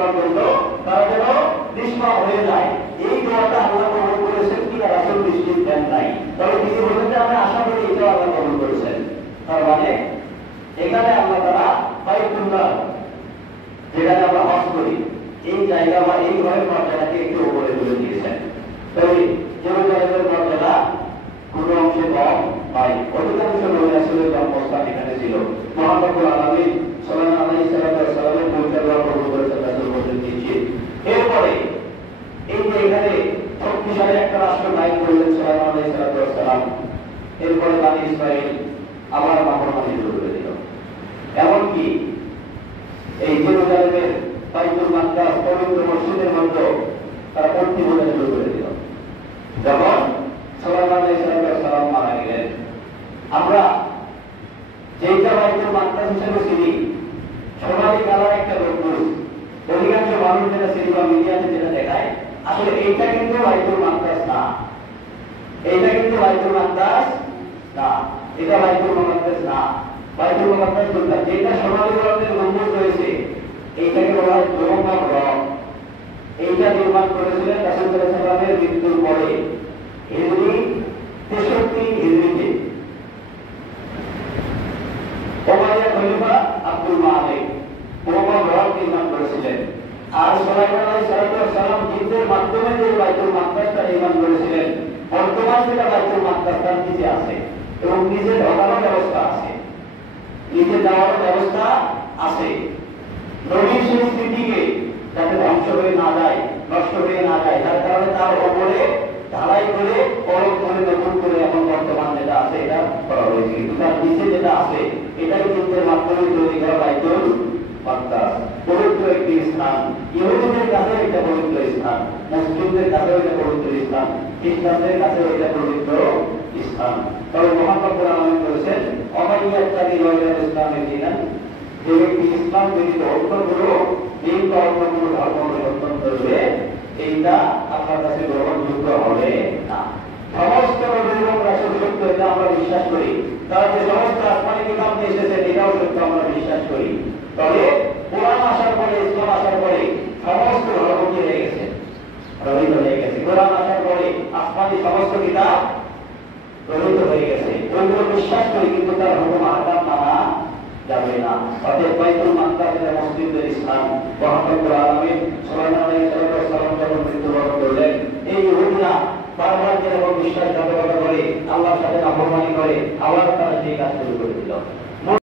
করার জন্য তারা যেন নিষ্পাপ হয়ে যায়, এই দোয়াটা আল্লাহ কবুল করেছেন কি রাসূল নিশ্চিত দেন নাই। তবে তিনি বলেন যে আমি আশা করি এটাও আল্লাহ কবুল করেছেন। তার মানে এখানে আল্লাহ তারা বাইতুল্লাহ যেখানে আমরা হজ করি এই জায়গা বা এই ঘরের মর্যাদাকে একটু উপরে তুলে দিয়েছেন। তবে জেরুজালেমের মর্যাদা কোনো অংশে কম নয়, অধিকাংশ নবী রাসূলের জন্মস্থান এখানে ছিল। মহান রব্বুল আলামিন সাল্লাল্লাহু আলাইহি ওয়াসাল্লামের পরিচালনা কবুল করেছেন রাসূল বলেন দিয়েছে। এরপরে এই যে এখানে শক্তিশালী একটা রাষ্ট্র কায়েম করলেন সাল্লাল্লাহু আলাইহি ওয়াসাল্লাম, এরপরে বনি ইসরাঈল আবার নাফরমানি শুরু করে দিল। এমনকি এই জেরুজালেমের বাইতুল মাকদাস পবিত্র মসজিদের মধ্যে তারা মূর্তি পূজা শুরু করে দিল। যখন সাল্লাল্লাহু আলাইহি ওয়াসাল্লাম মারা গেলেন, আমরা যেটা বাইতুল মাকদাস হিসেবে চিনি সোনালী কালার একটা গম্বুজ, অধিকাংশ মানুষ যেটা চিনি বা মিডিয়াতে যেটা দেখায়, আসলে এইটা কিন্তু বাইতুল মাকদাস না। এইটা কিন্তু বাইতুল মাকদাস না, এটা বাইতুল মাকদাস না। বাইতুল মাকদাস কোনটা? যেটা সোনালী কালারের গম্বুজ রয়েছে এইটাকে বলা হয় দোরমার রক। এইটা নির্মাণ করেছিলেন রাসূল সাল্লাল্লাহু আলাইহি ওয়াসাল্লামের মৃত্যুর পরে হিজরি 63 হিজরিতে ওমাইয়া খলিফা আব্দুল মালিক দোরমার রক নির্মাণ করেছিলেন। আর সুলাইমান আলাইহিস সালাম যুদ্ধের মাধ্যমে যে বাইতুল মাকদাসটা নির্মাণ করেছিলেন, বর্তমান যেটা বাইতুল মাকদাস তার নিচে আছে এবং নিচে ঢোকানোর ব্যবস্থা আছে, নিচে যাওয়ার ব্যবস্থা আছে। নবীর সেই স্মৃতিকে যাতে ধ্বংস হয়ে না যায়, নষ্ট হয়ে না যায়, যার কারণে তার ওপরে ঢালাই করে কলম করে নতুন করে এখন বর্তমান যেটা আছে এটা করা হয়েছে। কিন্তু তার নিচে যেটা আছে এটাই যুদ্ধের মাধ্যমে তৈরি করা বাইতুল মাকদাস, পবিত্র একটি স্থান। ইহুদিদের কাছে এটা পবিত্র স্থান, মুসলিমদের কাছে এটা পবিত্র স্থান, খ্রিস্টানদের কাছে এটা পবিত্র স্থান। তবে মহান রব্বুল আলামিন বলেছেন অমাইয়াত্তাবি গায়রা ইসলামের দীনান, যে ব্যক্তি ইসলাম ব্যতীত অন্য কোনো দিন বা অন্য কোনো ধর্ম অবলম্বন করবে এইটা আপনার কাছে গ্রহণযোগ্য হবে না। সমস্ত নবী এবং রাসূল সত্য এটা আমরা বিশ্বাস করি, তারা যে সমস্ত আসমানি কিতাব নিয়ে এসেছেন এটাও সত্য আমরা বিশ্বাস করি। তবে কোরআন আসার পরে, ইসলাম আসার পরে সমস্ত ধর্ম কি হয়ে গেছে? রহিত হয়ে গেছে। কোরআন আসার পরে আসমানি সমস্ত কিতাব রহিত হয়ে গেছে। ওইগুলো বিশ্বাস করি কিন্তু তার হুকুম আহকাম মানা যাবে না। অতএব বাইতুল মাকদাস এটা মুসলিমদের স্থান। মহান রব্বুল আলামিন সুলাইমান আলাইহিস সালাম যখন মৃত্যুবরণ করলেন, এই ইহুদিরা বারবার যেরকম বিশ্বাসঘাতকতা করে, আল্লাহর সাথে নাফরমানি করে, আবার তারা সেই কাজ শুরু করে দিল।